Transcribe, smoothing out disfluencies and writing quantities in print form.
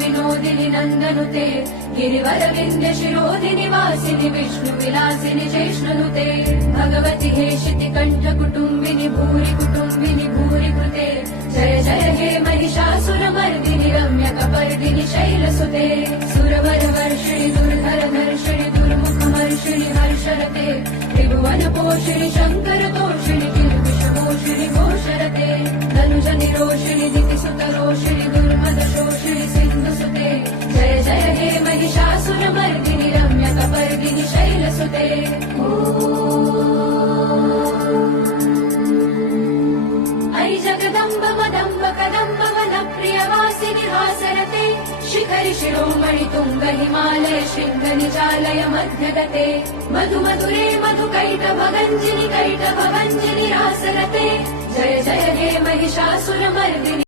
विनोदिनि नन्दनुते गिरिवरविन्द्य शिरोधिनि वासिनि विष्णु विलासिनि चैष्णनुते भगवति हेशिति कण्ठ कुटुम्बिनि भूरि कृते जय जय हे महिषासुरमर्दिनि रम्यकपर्दिनि शैलसुते सुरवरवर्षिणि दुर्धर धर्षिणि दुर्मुखमर्षिणि हर्षरते त्रिभुवनपोषिणि शङ्करतोषिणि किल्बिषमोषिणि घोषरते धनुजनिरोषिणि दितिसुतरोषिणि दुर्मदशोषिणि सिन्धुसुते जय जय हे महिषासुरमर्दिनि रम्यकपर्दिनि शैलसुते ऐ जगदम्ब मदम्ब कदम्ब वनप्रियवासिनि हासरते शिखरि शिरोमणि तुङ्ग हिमालय शृङ्ग निचालय मध्यगते मधु मधुरे मधुकैटभगञ्जिनि रासरते जय जय हे महिषासुरमर्दिनि